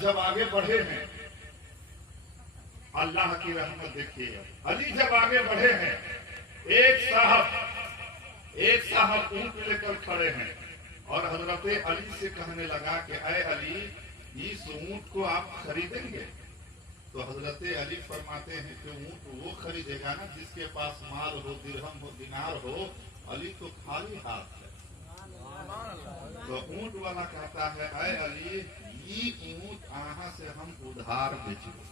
जब आगे बढ़े हैं, अल्लाह की रहमत देखिए, अली जब आगे बढ़े हैं, एक साहब ऊंट लेकर खड़े हैं और हजरत अली से कहने लगा कि ऐ अली, इस ऊंट को आप खरीदेंगे? तो हजरत अली फरमाते हैं कि ऊंट वो खरीदेगा ना जिसके पास माल हो, दिरहम हो, दिनार हो। अली तो खाली हाथ है। तो ऊंट वाला कहता है, ऐ अली, ये ऊंट यहाँ से हम उधार बेचेंगे।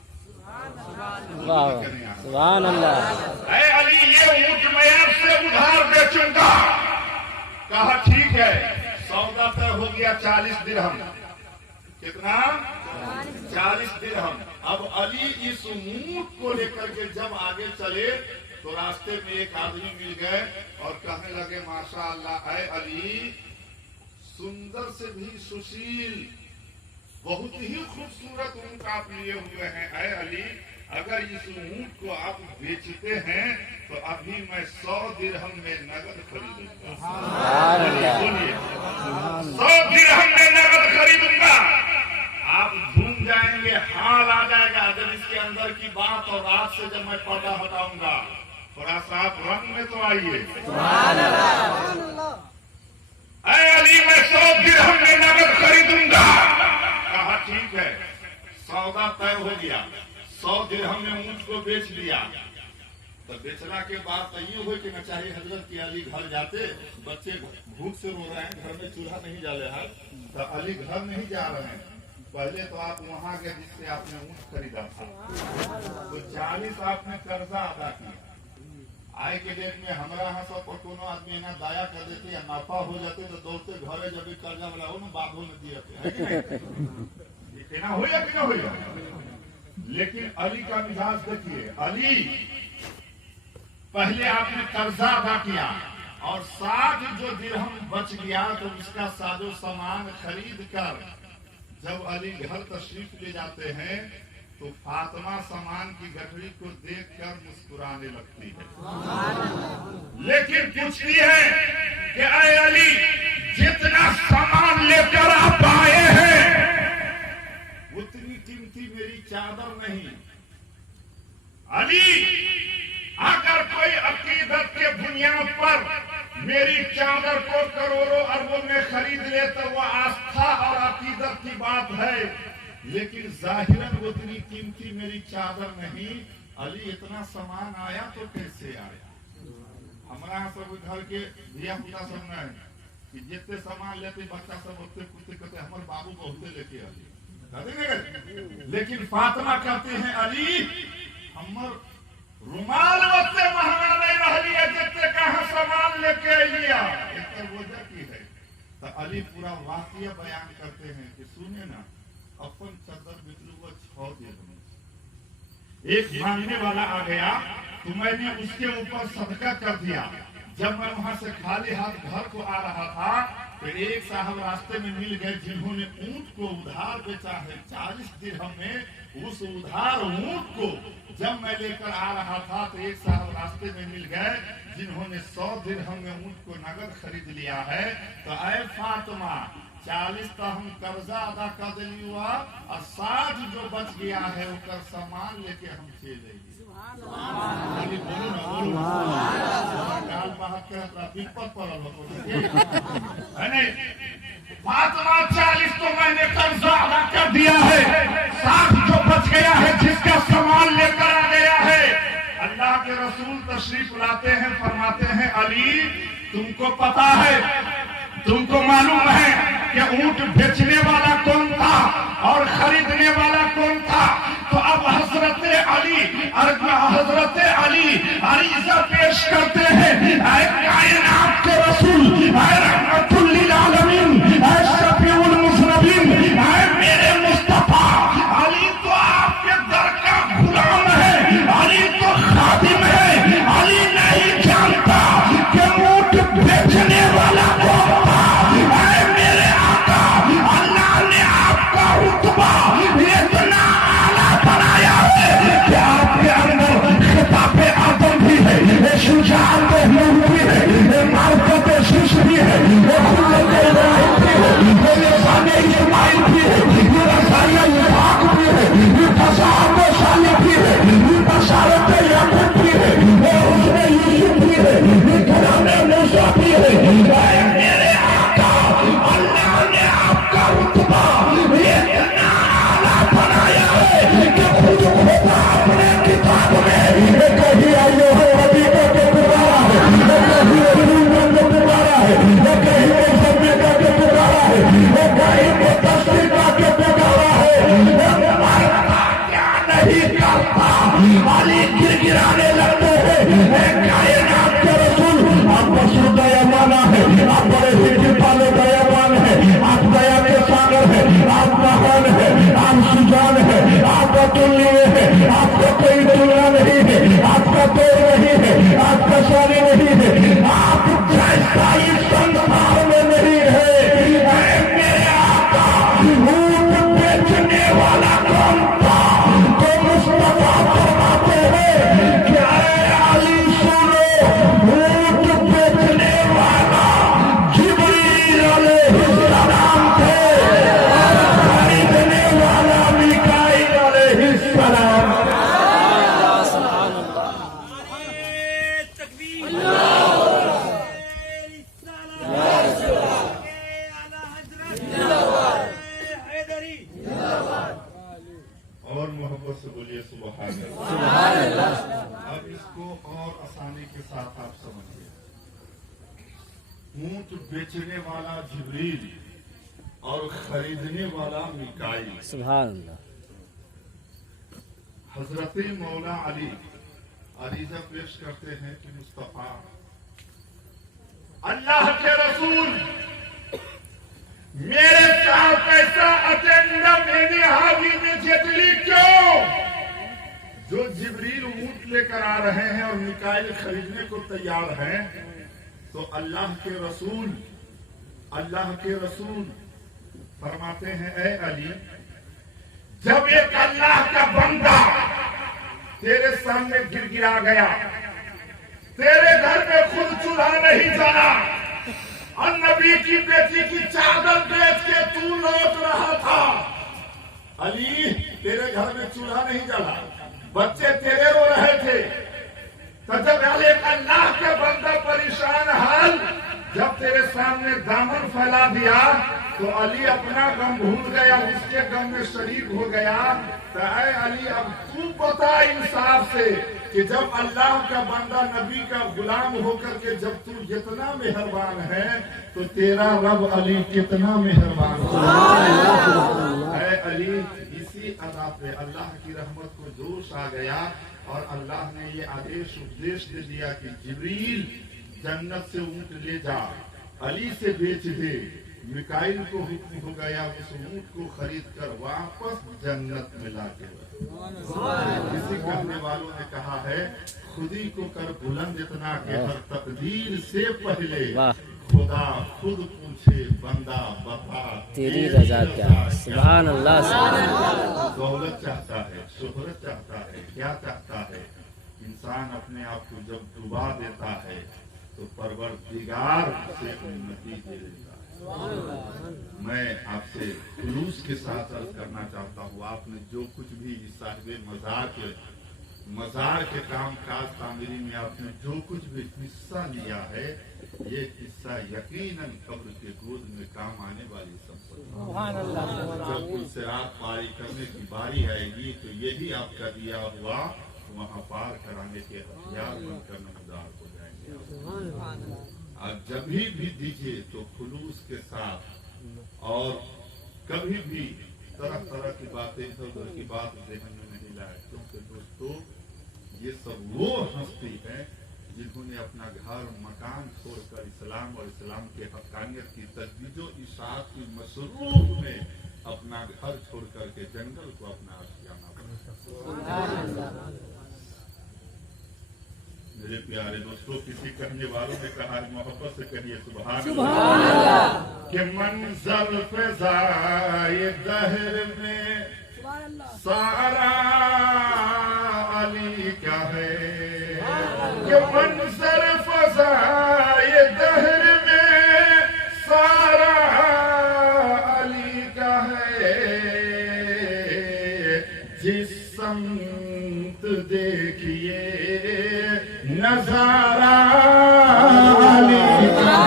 सुभान अल्लाह। ऐ अली, ये ऊंट मैं आपसे उधार बेचूंगा। कहा ठीक है। सौदा तय हो गया 40 दिरहम। कितना? 40 दिरहम। अब अली इस ऊंट को लेकर के जब आगे चले तो रास्ते में एक आदमी मिल गए और कहने लगे, माशाअल्लाह, ऐ अली, सुंदर से भी सुशील, बहुत ही खूबसूरत ऊंट आप लिए हुए हैं। ऐ अली, अगर इस ऊंट को आप बेचते हैं तो अभी मैं 100 दिरहम में नगद खरीदूंगा। बोलिए, 100 दिरहम में नगद खरीदूंगा। आप झूम जाएंगे, हाल आ जाएगा जब इसके अंदर की बात और रात से जब मैं पर्दा हटाऊंगा। थोड़ा सा आप रंग में तो आइए। ऐ अली, मैं 100 दिरहम में नगद खरीदूंगा। कहा ठीक है। सौदा तय हो गया। 100 दिरहम में ऊंट को बेच लिया। तो बेचना के बाद तो ये हो कि न चाहे हजरत की अली घर जाते, बच्चे भूख से रो रहे हैं, घर में चूल्हा नहीं जाले है, तो अली घर नहीं जा रहे हैं। पहले तो आप वहां गए जिससे आपने ऊंट खरीदा था, तो 40 आपने कर्जा अदा किया। आज के डेट में हमारा यहाँ सब पर कोनो आदमी ना दाया कर देते या नाफा हो जाते तो दौड़ते घरे जब भी कर्जा वाला हो ना बाबू ने दिया हो या कि ना हो। लेकिन अली का मिजाज देखिए, अली पहले आपने कर्जा अदा किया और साथ जो दिरहम बच गया तो उसका साजो सामान खरीद कर जब अली घर तशरीफ ले जाते हैं तो फातिमा सामान की गठरी को देखकर मुस्कुराने लगती है, लेकिन पूछती है कि ऐ अली, जितना सामान लेकर आप आए हैं उतनी कीमती मेरी चादर नहीं। अली, अगर कोई अकीदत के बुनियाद पर मेरी चादर को करोड़ों अरबों में खरीद ले तो वह आस्था और अकीदत की बात है, लेकिन जाहिरन उतनी कीमती मेरी चादर नहीं। अली, इतना सामान आया तो कैसे आया? हमारा सब घर के धिया पुता सब न है कि जितने सामान लेते बच्चा सब उतने कुत्ते कहते हमारे बाबू बहुते लेके आए, लेकिन फातिमा कहते हैं, अली, हमर रुमाल वजह महंगा नहीं रह लिया जितने कहा सामान लेके लिया। एक वजह की है। तो अली पूरा वाकया बयान करते हैं कि सुने ना, अपन चादर बिकलू 6 दिन एक मांगने वाला आ गया तो मैंने उसके ऊपर सदका कर दिया। जब मैं वहां से खाली हाथ घर को आ रहा था तो एक साहब रास्ते में मिल गए जिन्होंने ऊंट को उधार बेचा है 40 दिरहम में। उस उधार ऊंट को जब मैं लेकर आ रहा था तो एक साहब रास्ते में मिल गए जिन्होंने 100 दिरहम में ऊंट को नगद खरीद लिया है। तो ऐ फातिमा, 40 तो हम कर्जा अदा कर दिली हुआ और 60 जो बच गया है उसका सामान लेके हम चले जाएंगे। फातिमा, 40 तो मैंने कर्जा अदा कर दिया है, 60 जो बच गया है जिसका सामान लेकर आ गया है। अल्लाह के रसूल तशरीफ लाते हैं, फरमाते हैं, अली, तुमको पता है, तुमको मालूम है कि ऊंट बेचने वाला कौन था और खरीदने वाला कौन था? तो अब हजरत अली अरीज़ा पेश करते हैं, ऐ कायनात के रसूल, ऐ रहमतुल लिल आलमीन, ऐ शफीउल मुज़नबीन, ऐ मेरे मुस्तफा, अली तो आपके दर का गुलाम है, अली तो खादिम है। अली नहीं जानता कि ऊंट बेचने वाला कौन था। ऐ मेरे आका, अल्लाह ने आपका रुतबा इतना आला बनाया है कि आपके अंदर खिताबे आदम भी है, शुजाअत भी है, मार्फत शीश भी है, खुद के मोहब्बत से बोलिए सुभान अल्लाह। सुभान अल्लाह। अब इसको और आसानी के साथ आप समझिए। ऊंट बेचने वाला जिब्रील और खरीदने वाला मिकाईल। सुभान अल्लाह। हजरत मौला अली अरीजा पेश करते हैं कि मुस्तफा अल्लाह के रसूल मेरे साथ ऐसा अटेंडम मेरे हावी में जेतली क्यों? जो जिब्रील ऊंट लेकर आ रहे हैं और मिकाईल खरीदने को तैयार हैं, तो अल्लाह के रसूल फरमाते हैं, ऐ अली, जब एक अल्लाह का बंदा तेरे सामने गिड़गिड़ा गया, तेरे घर में खुद चूल्हा नहीं जला और नबी की बेटी की चादर बेच के तू लौट रहा था, अली तेरे घर में चूल्हा नहीं जला, बच्चे तेरे रो रहे थे, तो जब एक अल्लाह का बंदा परेशान हाल जब तेरे सामने दामन फैला दिया, तो अली अपना गम भूल गया, उसके गम में शरीक हो गया। तो ऐ अली, अब तू बता इंसाफ से कि जब अल्लाह का बंदा नबी का गुलाम होकर के जब तू जितना मेहरबान है, तो तेरा रब अली कितना मेहरबान है। ऐ अली, इसी अदा पे अल्लाह की रहमत को जोश आ गया और अल्लाह ने ये आदेश उपदेश दे दिया कि जिब्रील जन्नत से ऊंट ले जा, अली से बेच दे। मिकाईल को हुक्म हो गया उस ऊंट को खरीद कर वापस जन्नत में ला के। किसी कहने वालों ने कहा है, खुदी को कर बुलंद इतना कि हर तकदीर से पहले खुदा खुद पूछे बंदा बता तेरी रजा क्या? सुभान अल्लाह। दौलत चाहता है, शोहरत चाहता है, क्या चाहता है? इंसान अपने आप को जब डुबा देता है तो परवरदिगार से उन्नति दे देता है। मैं आपसे खुलूस के साथ अर्ज करना चाहता हूँ, आपने जो कुछ भी इस साहिब मजार के काम काज तामीरी में आपने जो कुछ भी हिस्सा लिया है, ये हिस्सा यकीनन कब्र के गोद में काम आने वाली संपत्ति। जब उससे रात पारी करने की बारी आएगी तो यही आपका दिया हुआ वहाँ पार कराने के हथियार बनकर नमदार हो जाएंगे। और जब भी दीजिए तो खुलूस के साथ, और कभी भी तरह तरह की बातें इधर उधर की बात जहन में नहीं लाए, क्योंकि दोस्तों ये सब वो हस्ती है जिन्होंने अपना घर मकान छोड़कर इस्लाम और इस्लाम के हक्कानियत की तजवीज़ो इशाअत की मसरूफ में अपना घर छोड़ करके जंगल को अपना आशियाना बना। मेरे प्यारे दोस्तों, किसी कहने वालों ने कहा, मोहब्बत से कहिए सुभान अल्लाह, कि मंजर फ़ज़ाए दहर में सारा अली का है, कि मंजर फ़ज़ाए दहर में सारा अली का है, जिस संत देखिए नजारा अली का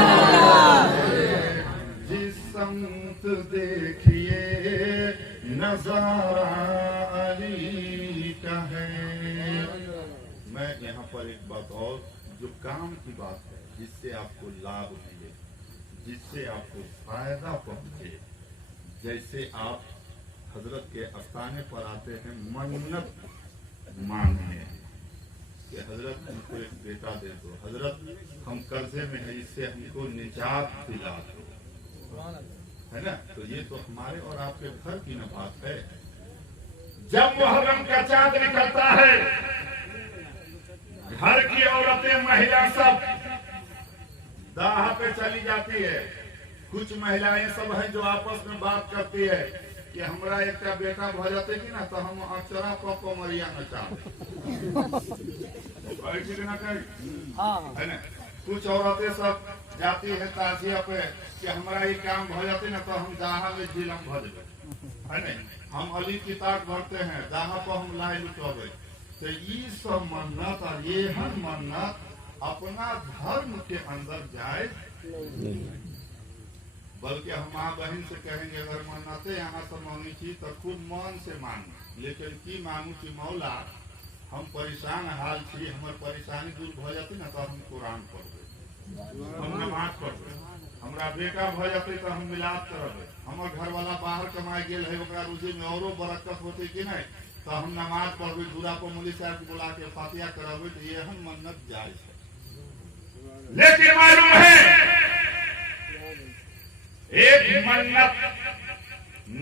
है, जिस संत देखिए नजारा अली का है। मैं यहाँ पर एक बात और, जो काम की बात है, जिससे आपको लाभ मिले, जिससे आपको फायदा पहुंचे, जैसे आप हजरत के आस्थाने पर आते हैं, मन्नत मांगने कि हजरत हमको एक बेटा दे दो, हजरत हम कर्जे में है, इससे हमको निजात दिला दो, है ना? तो ये तो हमारे और आपके घर की न बात है। जब मुहर्रम का चांद निकलता है, घर की औरतें महिला सब दाह पे चली जाती है। कुछ महिलाएं सब है जो आपस में बात करती है कि हमारा एक बेटा भ जाते कि ना, तो हम अक्षरा को मरिया न चाहते, है ना? कुछ औरतें सब जाती है ताजिया पे कि हमारा ये काम हो जाते ना, तो हम दाहा में जिलम भज गए, है ना? हम अली की ताक भरते हैं, दाहा पर हम लाई लुटवे। तो ये सब मन्नत और ये हर मन्नत अपना धर्म के अंदर जाए। बल्कि हम माँ बहन से कहेंगे अगर मन्नतें यहाँ से मांगी थी तो खूब मन से मांगी, लेकिन की मांगू की मौला हम परेशान हाल थी, हमार परेशानी दूर हो जाती ना तो हम कुरान पढ़बे, हम नमाज पढ़बे, हमारा बेटा हो जाते तो हम मिलाद करबे, हमार घर वाला बाहर कमाए गेल है ओकरा रोजी में औरो बरकत होते कि नहीं, तो हम नमाज पढ़बे, दूरा पर मौलवी साहब बुला के फातिहा कराबे, तो ये हम मन्नत जायज है। लेकिन मालूम है एक मन्नत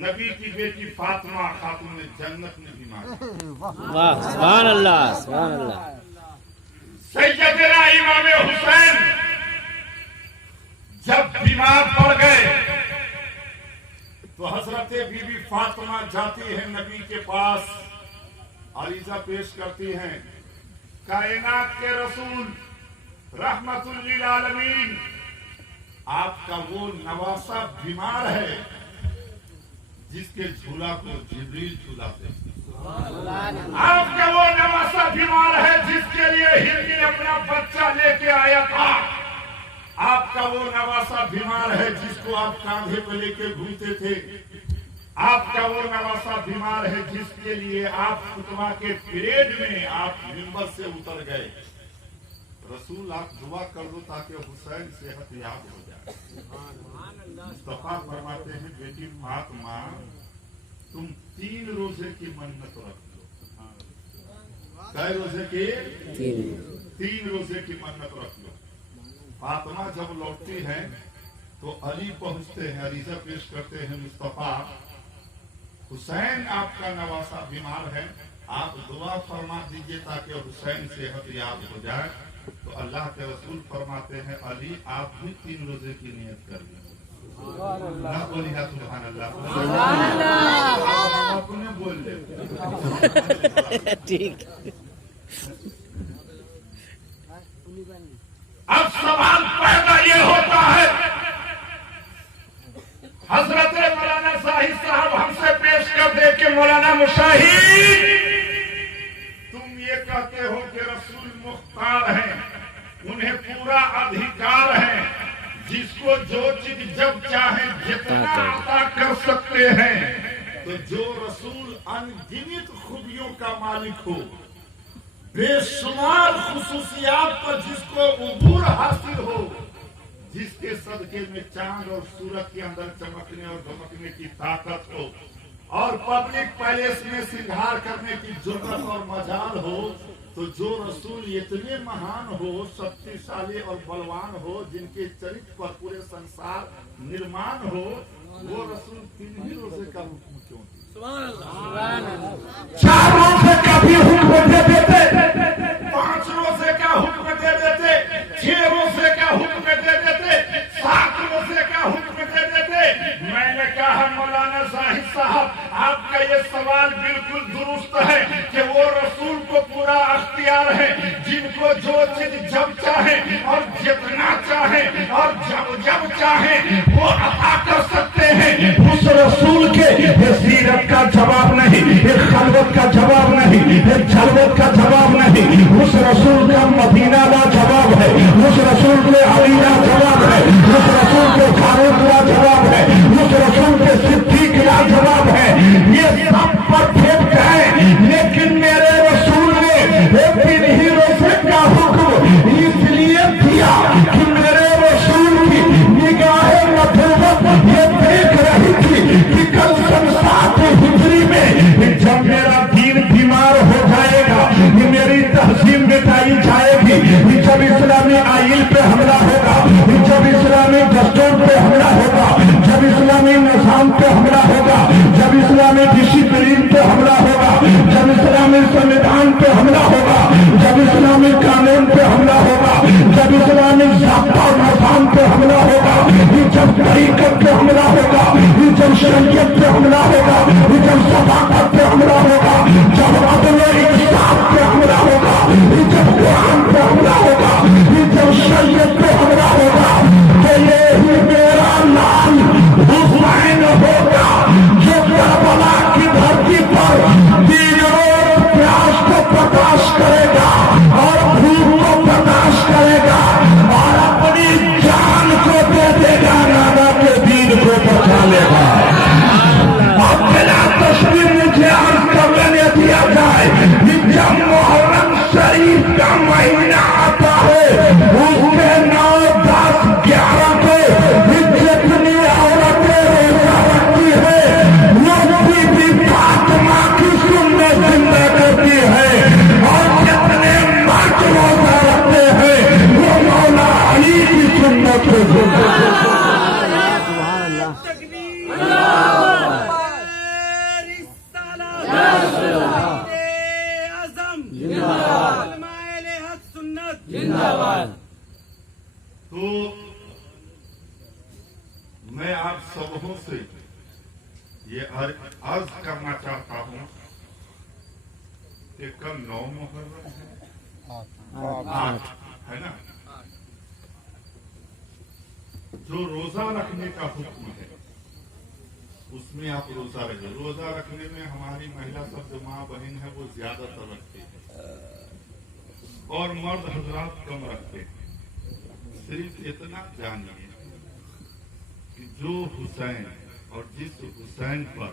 नबी की बेटी फातिमा खातून ने जन्नत में भी मांगी। वाह, सुभान अल्लाह, सुभान अल्लाह। सैयदना इमाम हुसैन जब बीमार पड़ गए तो हजरत बीबी फातिमा जाती है नबी के पास, अरीजा पेश करती हैं, कायनात के रसूल रहमतुल लिल आलमीन, आपका वो नवासा बीमार है जिसके झूला को जिब्रील झूलाते, आपका वो नवासा बीमार है जिसके लिए हिंद ने अपना बच्चा लेके आया था, आपका वो नवासा बीमार है जिसको आप कांधे पे लेके घूमते थे, आपका वो नवासा बीमार है जिसके लिए आप खुतबा के पीरियड में आप मिंबर से उतर गए, रसूल आप दुआ कर दो ताकि हुसैन सेहत याब हो जाए। मुस्तफा फरमाते हैं बेटी फातिमा तुम 3 रोजे की मन्नत रख लो। कै रोजे की? 3 रोजे की मन्नत रख लो। फातिमा जब लौटती हैं तो अली पहुंचते हैं, अरीजा पेश करते हैं, मुस्तफा हुसैन आपका नवासा बीमार है, आप दुआ फरमा दीजिए ताकि हुसैन सेहत याब हो जाए। तो अल्लाह के रसूल फरमाते हैं अली आप भी 3 रोजे की नियत कर लें। ना बोली ना सुभान अल्लाह, अपने बोल ले ठीक। अब सवाल पैदा ये होता है, हजरत मौलाना शाहिद साहब हमसे पेश कर दे कि मौलाना मुशाहिद तुम ये कहते हो कि रसूल मुख्तार हैं, उन्हें पूरा अधिकार है, जिसको जो चीज जब चाहे जितना अता कर सकते हैं, तो जो रसूल अनगिनत खूबियों का मालिक हो, बेशुमार खुसूसियात पर जिसको उबूर हासिल हो, जिसके सदके में चांद और सूरज के अंदर चमकने और धमकने की ताकत हो और पब्लिक पैलेस में श्रृंगार करने की जुर्रत और मजाल हो, तो जो रसूल इतने महान हो, शक्तिशाली और बलवान हो, जिनके चरित्र पर पूरे संसार निर्माण हो, वो रसूल 3 ही रोजे का हुक्म क्यों दिया? 4 रोजे का भी हुक्म दे देते, 5 रोजे का हुक्म दे देते, 6 रोजे का हुक्म दे देते, 7 रोजे का हुक्म दे देते। मैंने कहा मौलाना शाहिद साहब आपका ये सवाल बिल्कुल दुरुस्त है कि वो रसूल को पूरा अख्तियार है, जिनको जो चीज जब चाहे और जितना चाहे और जब चाहे वो अता कर सकते हैं। उस रसूल के सीरत का जवाब नहीं, एक खलवत का जवाब नहीं, एक जलवत का जवाब नहीं, उस रसूल का मदीना का जवाब है, उस रसूल के अलीना जवाब है, उस रसूल के फारूक का जवाब है, उस रसूल के सिद्दीक का जवाब है। ये सब परफेक्ट है, लेकिन मेरे रसूल ने 3 ही रोजे का हुक्म इसलिए दिया कि मेरे रसूल की निगाहे नबुव्वत ये देख रही थी कि कल सन 7 हिजरी में जब मेरा दीन बीमार हो जाएगा, मेरी तहजीब मिटाई जाएगी, जब इस्लामी आइल पे हमला होगा, जब इस्लामी दस्तूर पे हमला होगा, जब इस्लामी निजाम पे हमला होगा, जब इस्लामी डिसिप्लिन चाहता हूँ कि कल 9 मुहर्रम है, 8 है ना, जो रोजा रखने का हुक्म है उसमें आप रोजा रखें। रोजा रखने में हमारी महिला सब जो माँ बहन है वो ज्यादातर रखती है और मर्द हजरात कम रखते हैं। सिर्फ इतना जानिए कि जो हुसैन और जिस हुसैन पर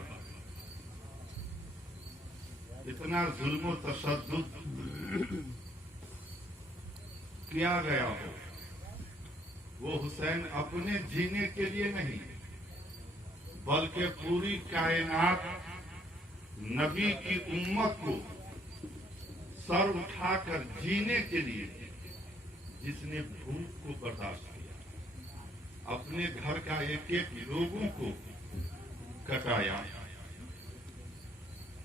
इतना जुल्म तशद्दुद किया गया हो, वो हुसैन अपने जीने के लिए नहीं बल्कि पूरी कायनात नबी की उम्मत को सर उठाकर जीने के लिए जिसने भूख को बर्दाश्त किया, अपने घर का एक एक लोगों को कटाया,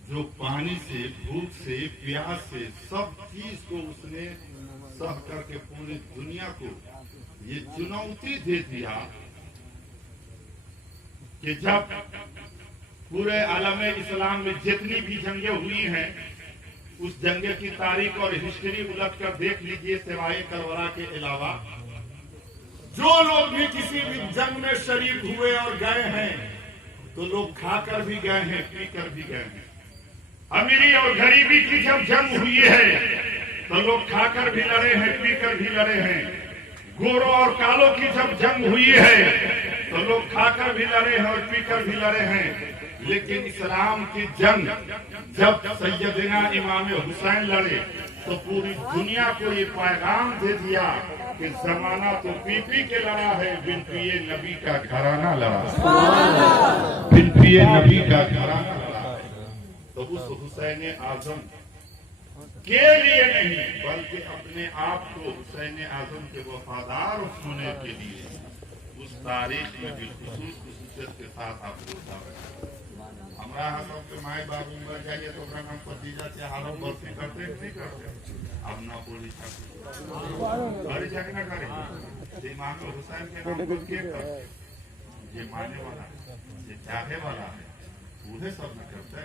जो पानी से, भूख से, प्यास से, सब चीज को उसने सह करके पूरी दुनिया को ये चुनौती दे दिया कि जब पूरे आलम इस्लाम में जितनी भी जंगें हुई हैं उस जंगे की तारीख और हिस्ट्री उलट कर देख लीजिए, सिवाय करबला के अलावा जो लोग भी किसी भी जंग में शरीक हुए और गए हैं तो लोग खाकर भी गए हैं, पीकर भी गए हैं। अमीरी और गरीबी की जब जंग हुई है तो लोग खाकर भी लड़े हैं, पीकर भी लड़े हैं। गोरों और कालों की जब जंग हुई है तो लोग खाकर भी लड़े हैं और पीकर भी लड़े हैं। लेकिन इस्लाम की जंग जब सैयदना इमाम हुसैन लड़े तो पूरी दुनिया को ये पैगाम दे दिया कि जमाना तो पी पी के लड़ा है, बिन पिए नबी का घराना लड़ा, बिन पिए नबी का घराना लड़ा है। तो उस हुसैन आजम के लिए नहीं बल्कि अपने आप को हुसैन आजम के वफादार होने के लिए उस तारीख में बिलखुसूस खुसूसियत के साथ आप रोजा रखें। हमारा यहाँ सबके माए बाबू मर जाइए तो नाम भतीजा से हारों बर्फी करते नहीं करते। अब ना बोली बड़ी जगह न करेंगे। इमाम हुसैन के नाम पर के करते, ये मानने वाला है, ये चाहे वाला है, पूरे सब न करते।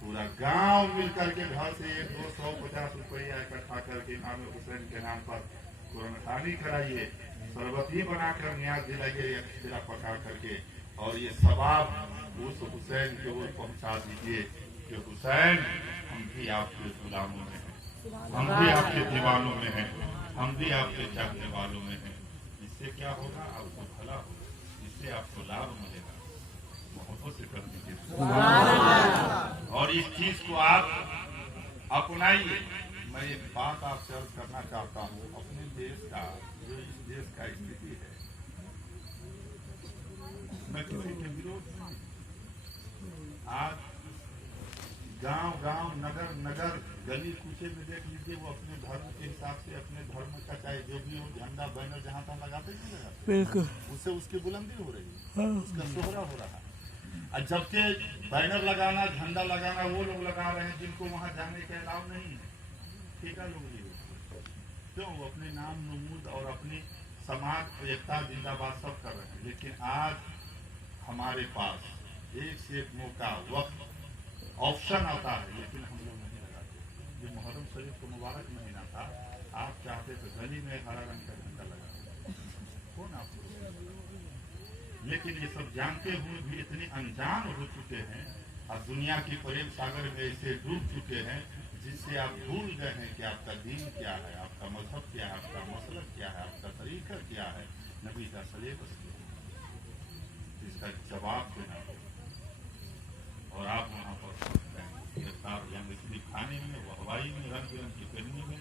पूरा गांव मिलकर के घर से 100-250 रुपया इकट्ठा करके इमाम हुसैन के नाम पर कुरान खानी कराइए, शरबती बनाकर न्याज दिलाइए, खिला पका करके, और ये सवाब उस हुसैन के वो पहुंचा दीजिए कि हुसैन हम भी आपके गुलामों में हैं, हम भी आपके दीवानों में हैं, हम भी आपके चाहने वालों में हैं। इससे क्या होगा? आपको भला होगा, इससे आपको लाभ मिलेगा। मोहब्बत से कर दीजिए और इस चीज को आप अपनाइए। मैं एक बात आपसे अर्ज करना चाहता हूँ, अपने देश का जो इस देश का स्थिति है, मैं किसी के विरोध नहीं। आज गांव-गांव, नगर-नगर, गली कूचे में देख लीजिए, वो अपने धर्म के हिसाब से, अपने धर्म का चाहे जो भी हो, झंडा बैनर जहाँ तक लगाते नहीं लगाते, बिल्कुल उससे उसकी बुलंदी हो रही है, उसका सोहरा हो रहा है। और जबकि बैनर लगाना, झंडा लगाना वो लोग लगा रहे हैं जिनको वहां जाने के अलाव नहीं है। ठेका लोग नहीं होते, क्यों? वो अपने नाम नमूद और अपनी समाज एकता जिंदाबाद सब कर रहे हैं। लेकिन आज हमारे पास एक से एक मौका, वक्त, ऑप्शन आता है, लेकिन हम लोग नहीं लगाते। ये मुहर्रम शरीफ को मुबारक महीना था, आप चाहते तो गली में हरा रंग का झंडा लगा, कौन आपको? लेकिन ये सब जानते हुए भी इतने अनजान हो चुके हैं और दुनिया की प्रेम सागर में ऐसे डूब चुके हैं जिससे आप भूल गए हैं कि आपका दीन क्या है, आपका मजहब क्या है, आपका मसलक क्या है, आपका तरीका क्या है, नबी का सलेबस क्या है, इसका जवाब देना होगा। और आप वहाँ पर गिरफ्तार या खाने में, हवाई में, रंग बिरंग की पहनने में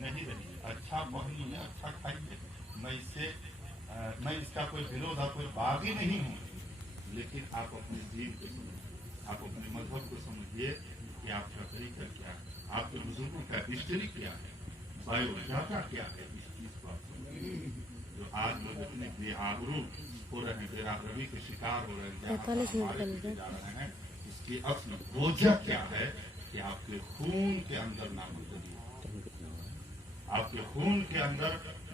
नहीं रहिए। अच्छा पहनिए, अच्छा खाइए। मैं इसका कोई विरोध और कोई बागी नहीं हूँ, लेकिन आप अपने दीन को समझिए, आप अपने मजहब को समझिए कि आपका तरीका क्या है, आपके बुजुर्गों का हिस्ट्री क्या है, बायोडाटा क्या है। इस चीज को आप समझिए। जो आज लोग इतने बेआबरू हो रहे हैं, बेराबरी के शिकार हो रहे हैं, इसकी असली वजह क्या है कि आपके खून के अंदर नामर्दगी, आपके खून के अंदर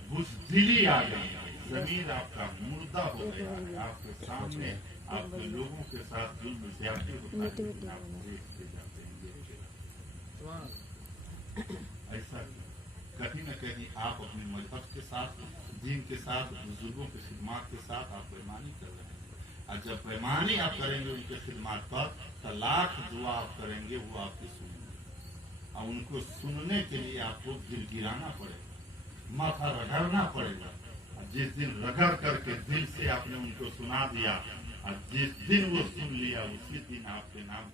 बुज़दिली आ गई है, जमीन आपका मुर्दा हो गया है, आपके सामने आपके लोगों के साथ जुल्म ज्यादा होता है, लेकिन आप देखते जाते हैं ऐसा कहीं न कहीं आप अपने मजहब के साथ, दीन के साथ, बुजुर्गों की खिदमत के साथ आप बेईमानी कर रहे हैं। और जब बेईमानी आप करेंगे उनके खिदमत पर, तो लाख दुआ आप करेंगे वो आपकी सुनेंगे। और उनको सुनने के लिए आपको गिड़गिड़ाना पड़ेगा, माथा रगड़ना पड़ेगा। और जिस दिन रगड़ करके दिल से आपने उनको सुना दिया, और जिस दिन वो सुन लिया, उसी दिन आपके नाम